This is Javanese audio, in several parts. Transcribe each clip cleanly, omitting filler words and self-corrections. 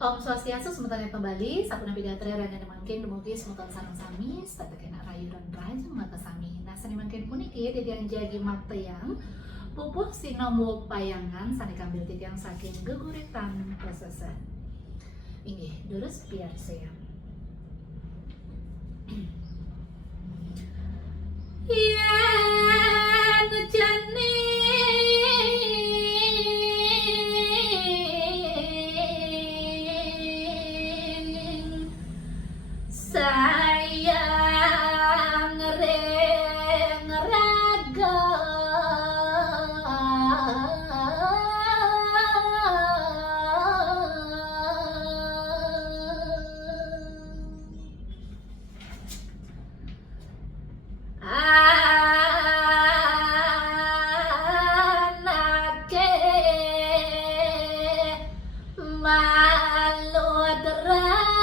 Om Swastiastu, sementara Bali, satu navigatri rangga mangkin dumugi semutan sareng sami, satekena rayuran rajeng mata sami. Nah, sani mangkin puniki titiang jagi mateyang, pupuh sinomo payangan, sani kambil titiang saking geguritan pesesen. Inggih, deres biar saya. Yen jane sayang reng raga anake malu deras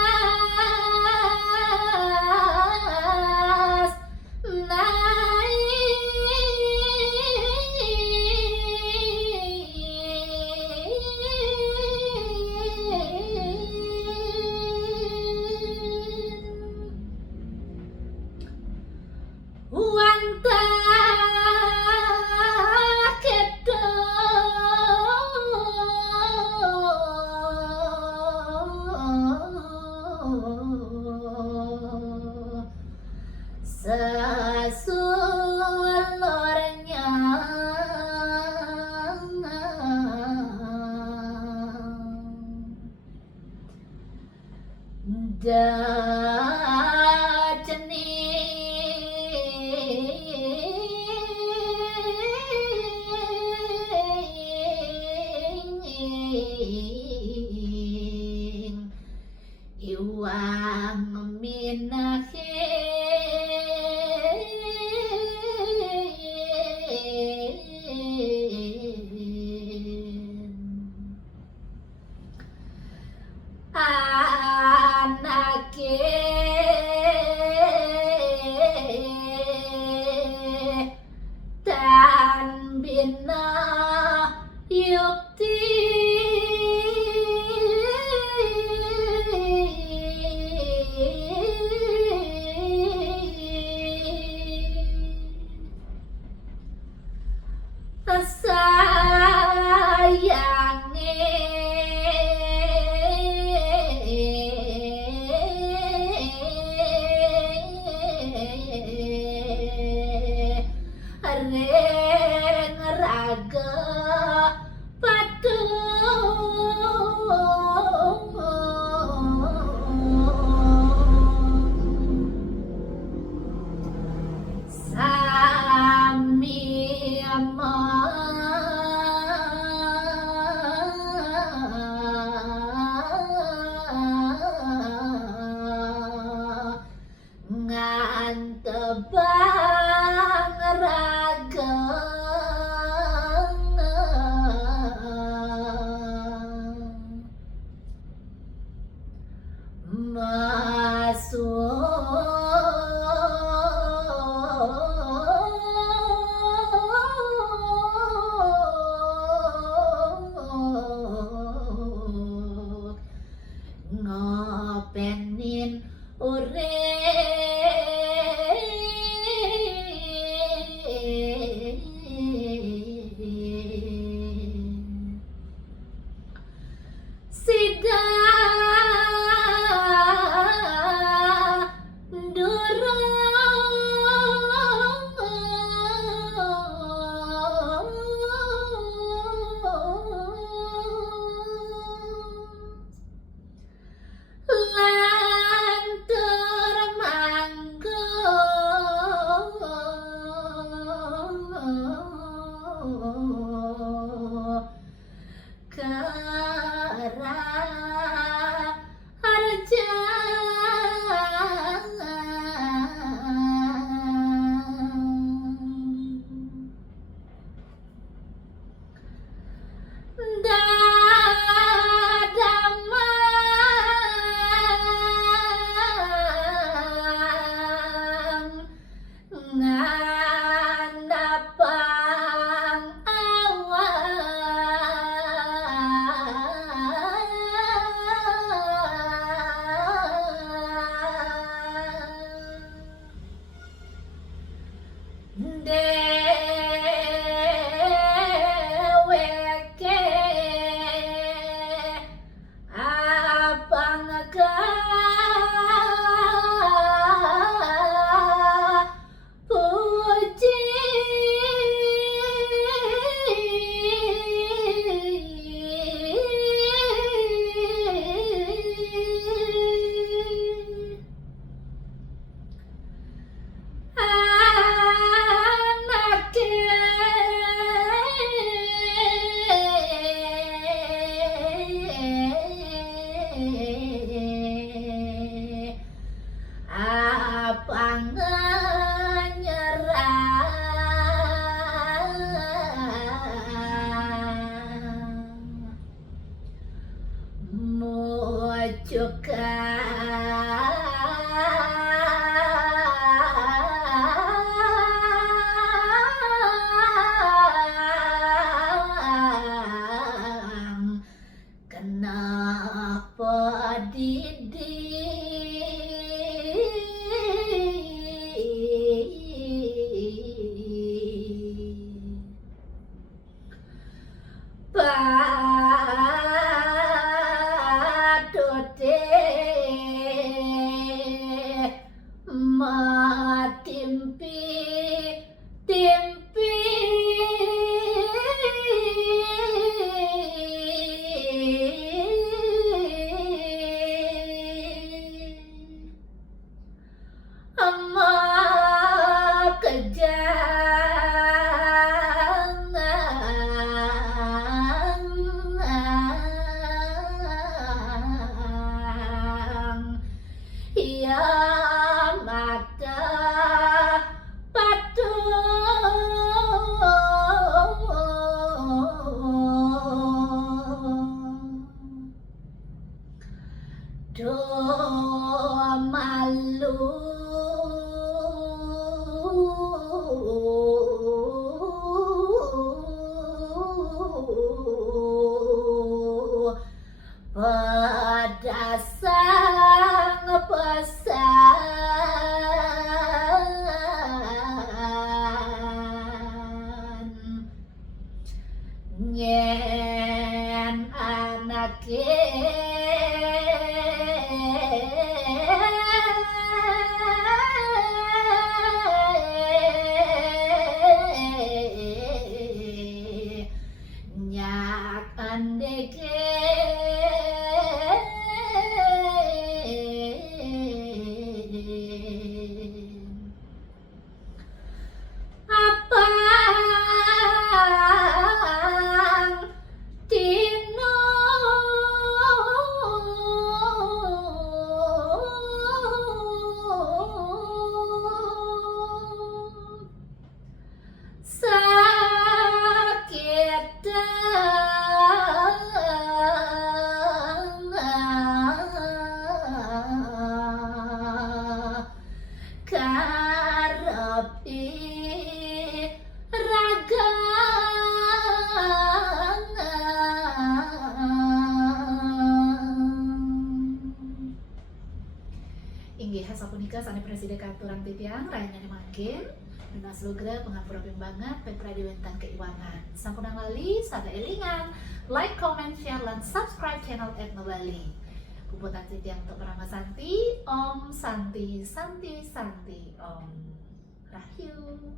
wanta kedo sesulurnya dajening iwang minahin anake tan bina yukti sayange juga kenapa Didi padote matimpi timpi ama kejangan ya mata patung do malu pada sang pesan nyen anake nyak andeke apang tino sakit karepi raga inggih sapunika sane presiden katuran titiang rayanya makin Dinas Logra pengapura banget Petra Diwentan Keuangan sampun lali sada elingan like, comment, share, dan subscribe channel Etno Bali puputan titiang untuk Rama Santi Om Santi Santi Santi Om Rahayu.